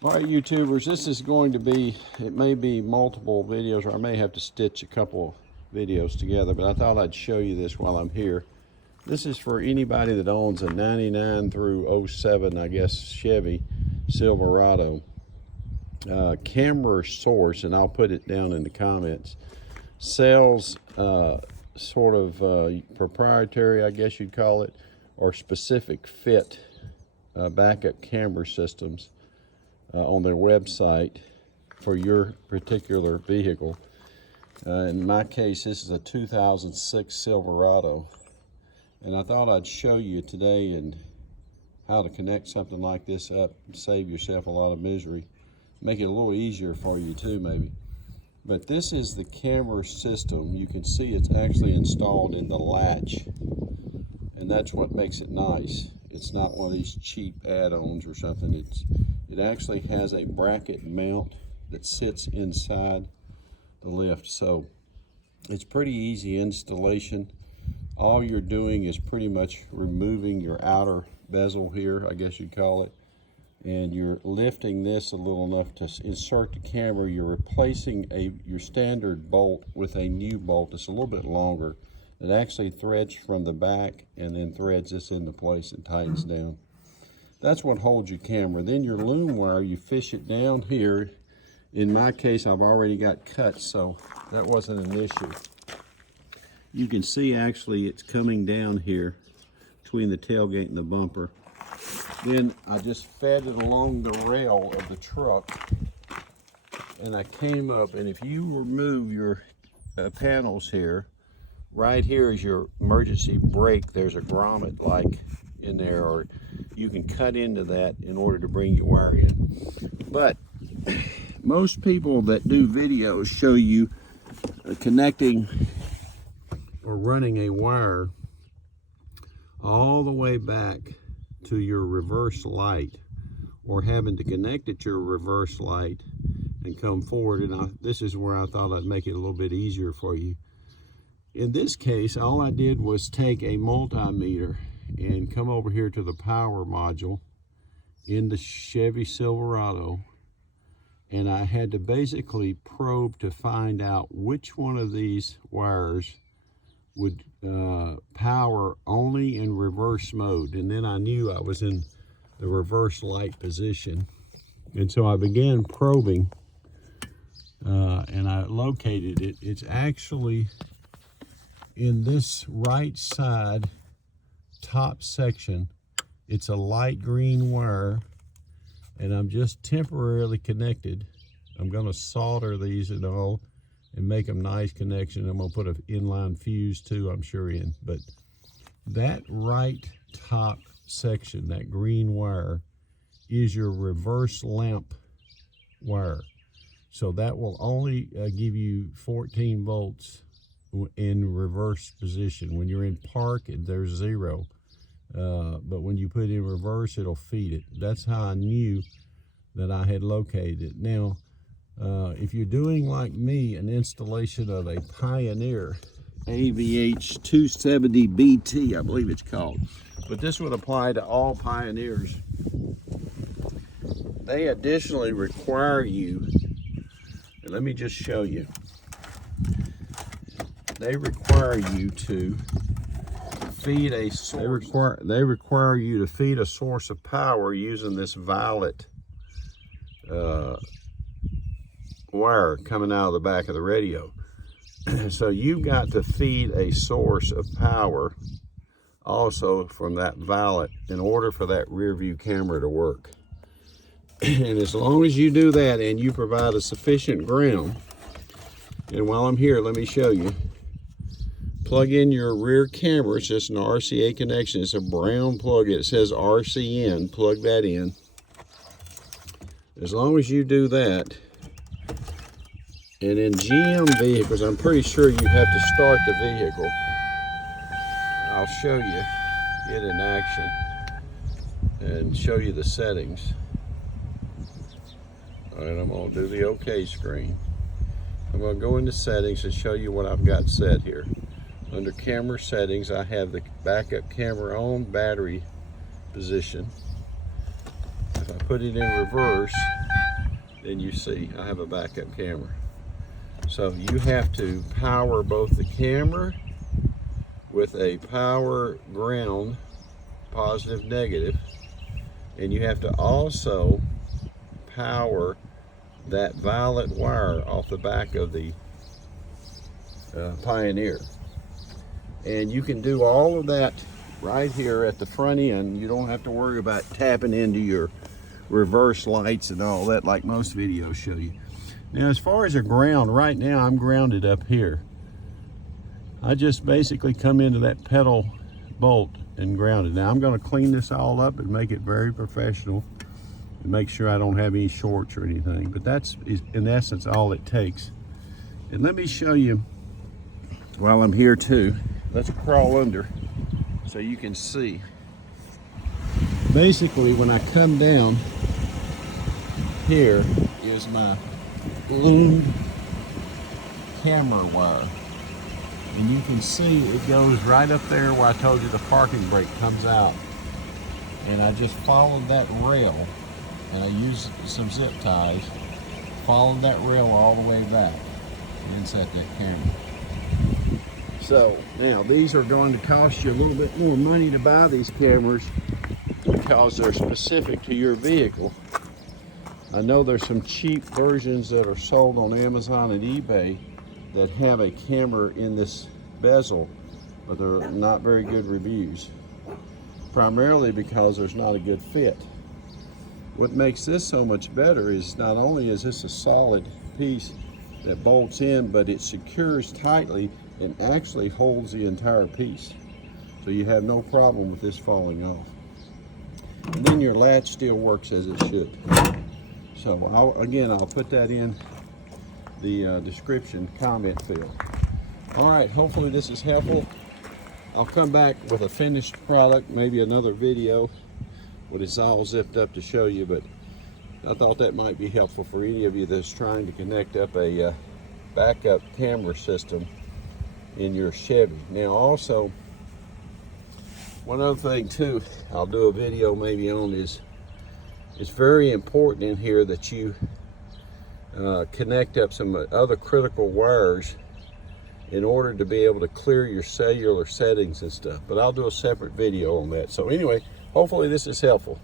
All right, YouTubers, this is going to be, it may be multiple videos, or I may have to stitch a couple videos together, but I thought I'd show you this while I'm here. This is for anybody that owns a 99 through 07, I guess, Chevy Silverado. Camera Source, and I'll put it down in the comments, sells sort of proprietary, I guess you'd call it, or specific fit backup camera systems on their website for your particular vehicle. In my case, this is a 2006 Silverado, and I thought I'd show you today and how to connect something like this up and save yourself a lot of misery. Make it a little easier for you too, maybe. But this is the camera system. You can see it's actually installed in the latch, and that's what makes it nice. It's not one of these cheap add-ons or something. It actually has a bracket mount that sits inside the lift, so it's pretty easy installation. All you're doing is pretty much removing your outer bezel here, I guess you'd call it, and you're lifting this a little enough to insert the camera. You're replacing your standard bolt with a new bolt that's a little bit longer. It actually threads from the back and then threads this into place and tightens down. That's what holds your camera. Then your loom wire, you fish it down here. In my case, I've already got cuts, so that wasn't an issue. You can see actually it's coming down here between the tailgate and the bumper. Then I just fed it along the rail of the truck, and I came up, and if you remove your panels here, right here is your emergency brake. There's a grommet like in there, or you can cut into that in order to bring your wire in. But most people that do videos show you connecting or running a wire all the way back to your reverse light, or having to connect it to your reverse light and come forward. And this is where I thought I'd make it a little bit easier for you. In this case, all I did was take a multimeter and come over here to the power module in the Chevy Silverado, and I had to basically probe to find out which one of these wires would power only in reverse mode. And then I knew I was in the reverse light position, and so I began probing, and I located it. It's actually in this right side top section. It's a light green wire, and I'm just temporarily connected. I'm going to solder these and all and make them nice connection. I'm going to put an inline fuse too, I'm sure, in. But that right top section, that green wire, is your reverse lamp wire. So that will only give you 14 volts in reverse position. When you're in park, there's 0. But when you put it in reverse, it'll feed it. That's how I knew that I had located it. Now, if you're doing like me, an installation of a Pioneer AVH 270 BT, I believe it's called, but this would apply to all Pioneers. They additionally require you, and let me just show you, they require you to feed a source. They require you to feed a source of power using this violet wire coming out of the back of the radio. So you've got to feed a source of power also from that violet in order for that rear view camera to work. And as long as you do that and you provide a sufficient ground, and while I'm here, let me show you. Plug in your rear camera. It's just an RCA connection. It's a brown plug. It says RCN. Plug that in. As long as you do that, and in GM vehicles, I'm pretty sure you have to start the vehicle. I'll show you it in action and show you the settings. All right, I'm going to do the OK screen. I'm going to go into settings and show you what I've got set here. Under camera settings, I have the backup camera on battery position. If I put it in reverse, then you see I have a backup camera. So you have to power both the camera with a power ground, positive, negative, and you have to also power that violet wire off the back of the Pioneer. And you can do all of that right here at the front end. You don't have to worry about tapping into your reverse lights and all that like most videos show you. Now, as far as a ground, right now I'm grounded up here. I just basically come into that pedal bolt and ground it. Now I'm going to clean this all up and make it very professional and make sure I don't have any shorts or anything. But that's in essence all it takes. And let me show you while I'm here too. Let's crawl under so you can see. Basically, when I come down, here is my loomed camera wire. And you can see it goes right up there where I told you the parking brake comes out. And I just followed that rail, and I used some zip ties, followed that rail all the way back, and then set that camera. So now these are going to cost you a little bit more money to buy these cameras because they're specific to your vehicle. I know there's some cheap versions that are sold on Amazon and eBay that have a camera in this bezel, but they're not very good reviews, primarily because there's not a good fit. What makes this so much better is not only is this a solid piece that bolts in, but it secures tightly and actually holds the entire piece. So you have no problem with this falling off. And then your latch still works as it should. So I'll put that in the description comment field. All right, hopefully this is helpful. I'll come back with a finished product, maybe another video when it's all zipped up to show you, but I thought that might be helpful for any of you that's trying to connect up a backup camera system in your Chevy. Now also, one other thing too, I'll do a video maybe on is, it's very important in here that you connect up some other critical wires in order to be able to clear your cellular settings and stuff. But I'll do a separate video on that. So anyway, hopefully this is helpful.